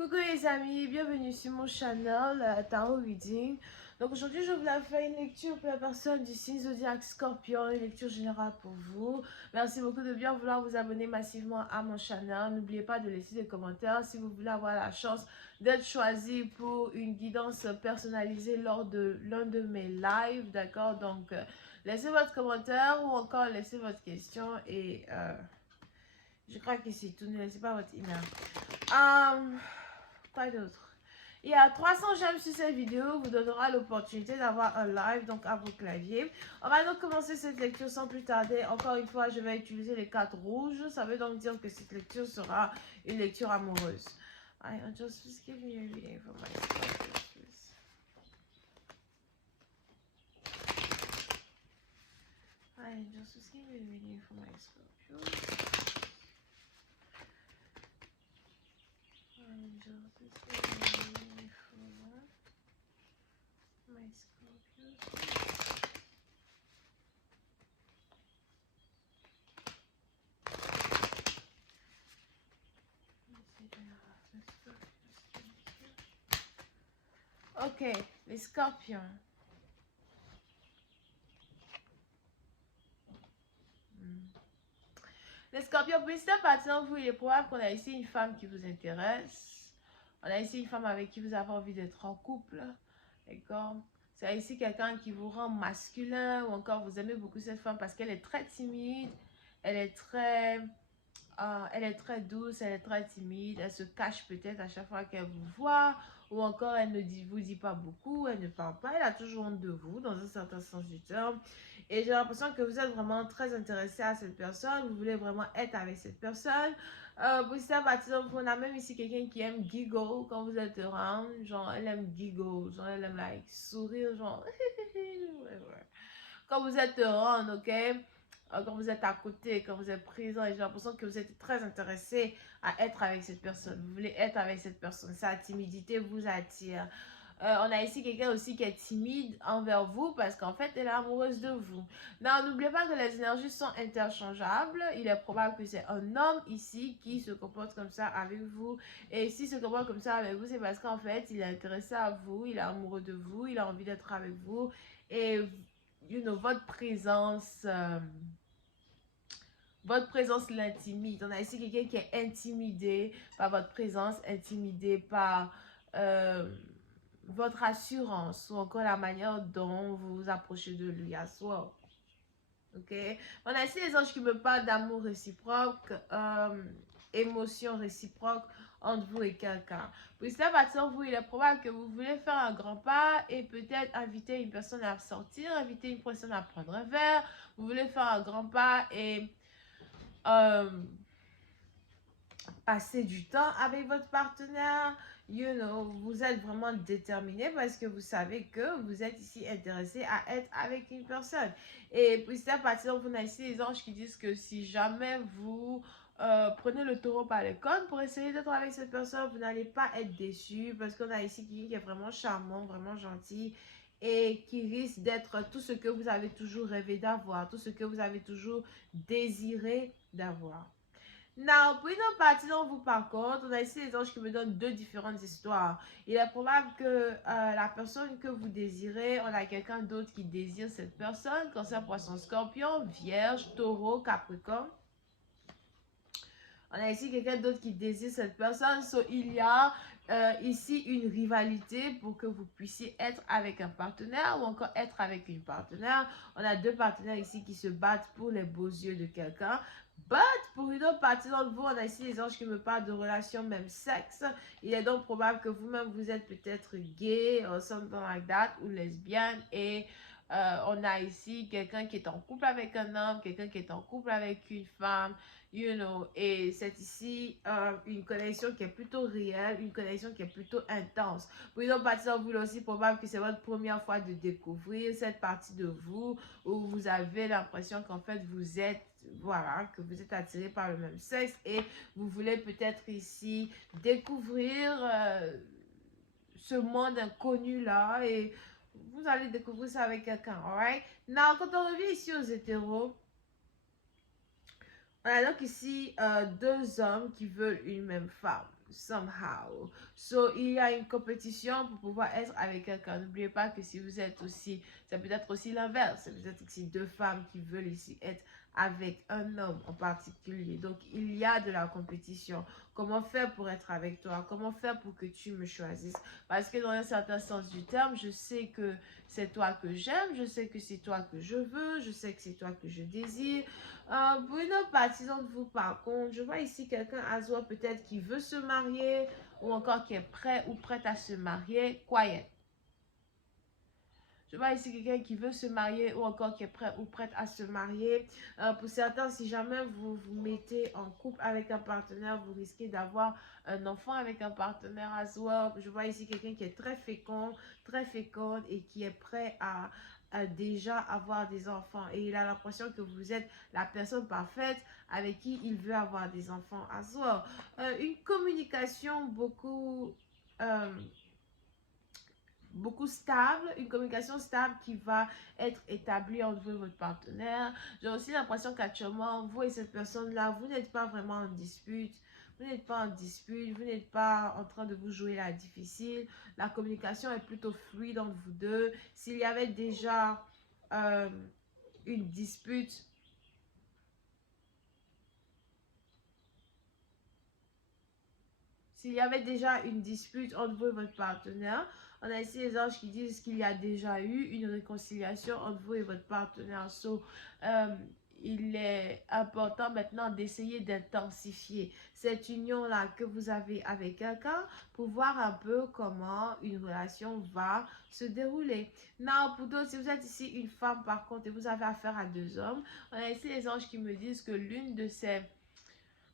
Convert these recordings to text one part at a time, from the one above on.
Coucou les amis, bienvenue sur mon channel Tarot Reading. Donc aujourd'hui je voulais faire une lecture pour la personne du signe zodiaque Scorpion, une lecture générale pour vous. Merci beaucoup de bien vouloir vous abonner massivement à mon channel. N'oubliez pas de laisser des commentaires si vous voulez avoir la chance d'être choisi pour une guidance personnalisée lors de l'un de mes lives, d'accord? Donc laissez votre commentaire ou encore laissez votre question et je crois que c'est tout. Ne laissez pas votre email. Quoi d'autre? Il y a 300 j'aime sur cette vidéo, vous donnera l'opportunité d'avoir un live donc à vos claviers. On va donc commencer cette lecture sans plus tarder. Encore une fois, je vais utiliser les cartes rouges. Ça veut donc dire que cette lecture sera une lecture amoureuse. I just please give me a reading for my Scorpios, please. I just please give me a reading for my Scorpios. Angels, please give me a reading for my Scorpios. Ok, les scorpions. Les scorpions, pour cette partie d'entre vous, il est probable qu'on a ici une femme qui vous intéresse. On a ici une femme avec qui vous avez envie d'être en couple. D'accord? C'est ici quelqu'un qui vous rend masculin ou encore vous aimez beaucoup cette femme parce qu'elle est très timide. Elle est très douce, elle est très timide, elle se cache peut-être à chaque fois qu'elle vous voit, ou encore elle ne vous dit pas beaucoup, elle ne parle pas, elle a toujours honte de vous dans un certain sens du terme. Et j'ai l'impression que vous êtes vraiment très intéressé à cette personne, vous voulez vraiment être avec cette personne. Pour ça, on a même ici quelqu'un qui aime giggle quand vous êtes around, genre elle aime giggle, genre elle aime like sourire, genre quand vous êtes around, ok? Quand vous êtes à côté, quand vous êtes présent, et j'ai l'impression que vous êtes très intéressé à être avec cette personne. Vous voulez être avec cette personne. Sa timidité vous attire. On a ici quelqu'un aussi qui est timide envers vous parce qu'en fait, elle est amoureuse de vous. Non, n'oubliez pas que les énergies sont interchangeables. Il est probable que c'est un homme ici qui se comporte comme ça avec vous. Et s'il se comporte comme ça avec vous, c'est parce qu'en fait, il est intéressé à vous, il est amoureux de vous, il a envie d'être avec vous. Et, votre présence... votre présence l'intimide. On a ici quelqu'un qui est intimidé par votre présence, intimidé par votre assurance ou encore la manière dont vous vous approchez de lui à soi. Ok? On a ici les anges qui me parlent d'amour réciproque, émotion réciproque entre vous et quelqu'un. Pour cela, partir vous, il est probable que vous voulez faire un grand pas et peut-être inviter une personne à sortir, inviter une personne à prendre un verre. Vous voulez faire un grand pas et passer du temps avec votre partenaire, vous êtes vraiment déterminé parce que vous savez que vous êtes ici intéressé à être avec une personne. Et puis c'est à partir de vous avez ici les anges qui disent que si jamais vous prenez le taureau par les cornes pour essayer d'être avec cette personne, vous n'allez pas être déçu parce qu'on a ici quelqu'un qui est vraiment charmant, vraiment gentil et qui risque d'être tout ce que vous avez toujours rêvé d'avoir, tout ce que vous avez toujours désiré d'avoir. Now, pour une autre partie dont vous par contre, on a ici les anges qui me donnent deux différentes histoires. Il est probable que la personne que vous désirez, on a quelqu'un d'autre qui désire cette personne, Cancer, Poisson, Scorpion, Vierge, Taureau, Capricorne. On a ici quelqu'un d'autre qui désire cette personne. So, il y a ici une rivalité pour que vous puissiez être avec un partenaire ou encore être avec une partenaire. On a deux partenaires ici qui se battent pour les beaux yeux de quelqu'un. But pour une autre partie d'entre vous, on a ici les anges qui me parlent de relations même sexe. Il est donc probable que vous-même vous êtes peut-être gay or something like that ou lesbienne et on a ici quelqu'un qui est en couple avec un homme, quelqu'un qui est en couple avec une femme, et c'est ici une connexion qui est plutôt réelle, une connexion qui est plutôt intense. Pour une autre partie d'entre vous, il est aussi probable que c'est votre première fois de découvrir cette partie de vous où vous avez l'impression qu'en fait vous êtes, voilà, que vous êtes attiré par le même sexe et vous voulez peut-être ici découvrir ce monde inconnu là et vous allez découvrir ça avec quelqu'un, alright? Now, quand on revient ici aux hétéros, on a donc ici deux hommes qui veulent une même femme. somehow. So, il y a une compétition pour pouvoir être avec quelqu'un. N'oubliez pas que si vous êtes aussi, ça peut être aussi l'inverse. Ça peut être aussi deux femmes qui veulent ici être avec un homme en particulier. Donc, il y a de la compétition. Comment faire pour être avec toi? Comment faire pour que tu me choisisses? Parce que dans un certain sens du terme, je sais que c'est toi que j'aime, je sais que c'est toi que je veux, je sais que c'est toi que je désire. Pour une autre partie d'entre vous, par contre, je vois ici quelqu'un à soi peut-être qui veut se marier ou encore qui est prêt ou prête à se marier. Quiet. Je vois ici quelqu'un qui veut se marier ou encore qui est prêt ou prête à se marier. Pour certains, si jamais vous vous mettez en couple avec un partenaire, vous risquez d'avoir un enfant avec un partenaire à soi. Je vois ici quelqu'un qui est très féconde et qui est prêt à déjà avoir des enfants. Et il a l'impression que vous êtes la personne parfaite avec qui il veut avoir des enfants à soi. Une communication beaucoup stable, une communication stable qui va être établie entre vous et votre partenaire. J'ai aussi l'impression qu'actuellement, vous et cette personne-là, vous n'êtes pas vraiment en dispute. Vous n'êtes pas en dispute, vous n'êtes pas en train de vous jouer la difficile. La communication est plutôt fluide entre vous deux. S'il y avait déjà une dispute, entre vous et votre partenaire, on a ici les anges qui disent qu'il y a déjà eu une réconciliation entre vous et votre partenaire. So, il est important maintenant d'essayer d'intensifier cette union-là que vous avez avec quelqu'un pour voir un peu comment une relation va se dérouler. Now, pour d'autres, si vous êtes ici une femme par contre et vous avez affaire à deux hommes, on a ici les anges qui me disent que l'une de ces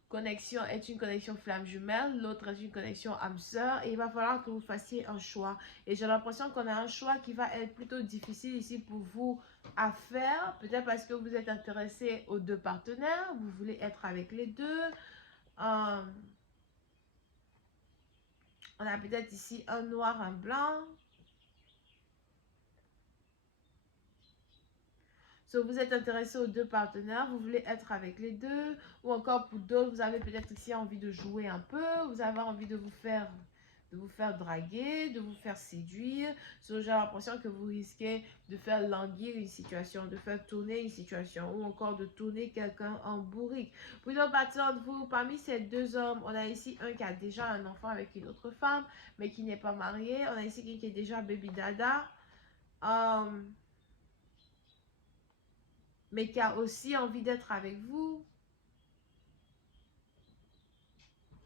connexion est une connexion flamme jumelle, l'autre est une connexion âme sœur et il va falloir que vous fassiez un choix. Et j'ai l'impression qu'on a un choix qui va être plutôt difficile ici pour vous à faire, peut-être parce que vous êtes intéressé aux deux partenaires, vous voulez être avec les deux. On a peut-être ici un noir, un blanc. So, vous êtes intéressé aux deux partenaires, vous voulez être avec les deux, ou encore pour d'autres, vous avez peut-être ici envie de jouer un peu, vous avez envie de vous faire draguer, de vous faire séduire. So, j'ai l'impression que vous risquez de faire languir une situation, de faire tourner une situation, ou encore de tourner quelqu'un en bourrique. Pour une autre partie d'entre vous, parmi ces deux hommes, on a ici un qui a déjà un enfant avec une autre femme, mais qui n'est pas marié. On a ici quelqu'un qui est déjà baby dada. Mais qui a aussi envie d'être avec vous.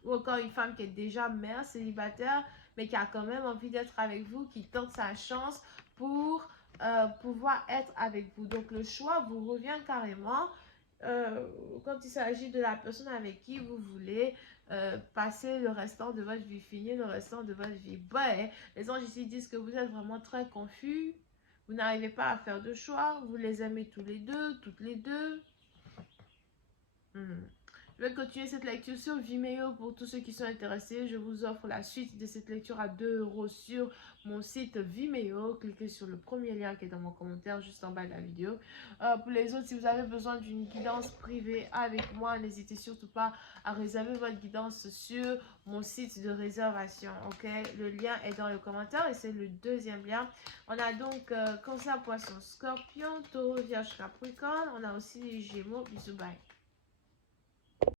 Ou encore une femme qui est déjà mère, célibataire, mais qui a quand même envie d'être avec vous, qui tente sa chance pour pouvoir être avec vous. Donc le choix vous revient carrément quand il s'agit de la personne avec qui vous voulez passer le restant de votre vie, finir le restant de votre vie. Les anges ici disent que vous êtes vraiment très confus. Vous n'arrivez pas à faire de choix. Vous les aimez tous les deux, toutes les deux. Je vais continuer cette lecture sur Vimeo pour tous ceux qui sont intéressés. Je vous offre la suite de cette lecture à 2 € sur mon site Vimeo. Cliquez sur le premier lien qui est dans mon commentaire juste en bas de la vidéo. Pour les autres, si vous avez besoin d'une guidance privée avec moi, n'hésitez surtout pas à réserver votre guidance sur mon site de réservation. Ok, le lien est dans le commentaire et c'est le deuxième lien. On a donc Cancer, Poisson, Scorpion, Taureau, Vierge, Capricorne. On a aussi les Gémeaux. Bisous, bye.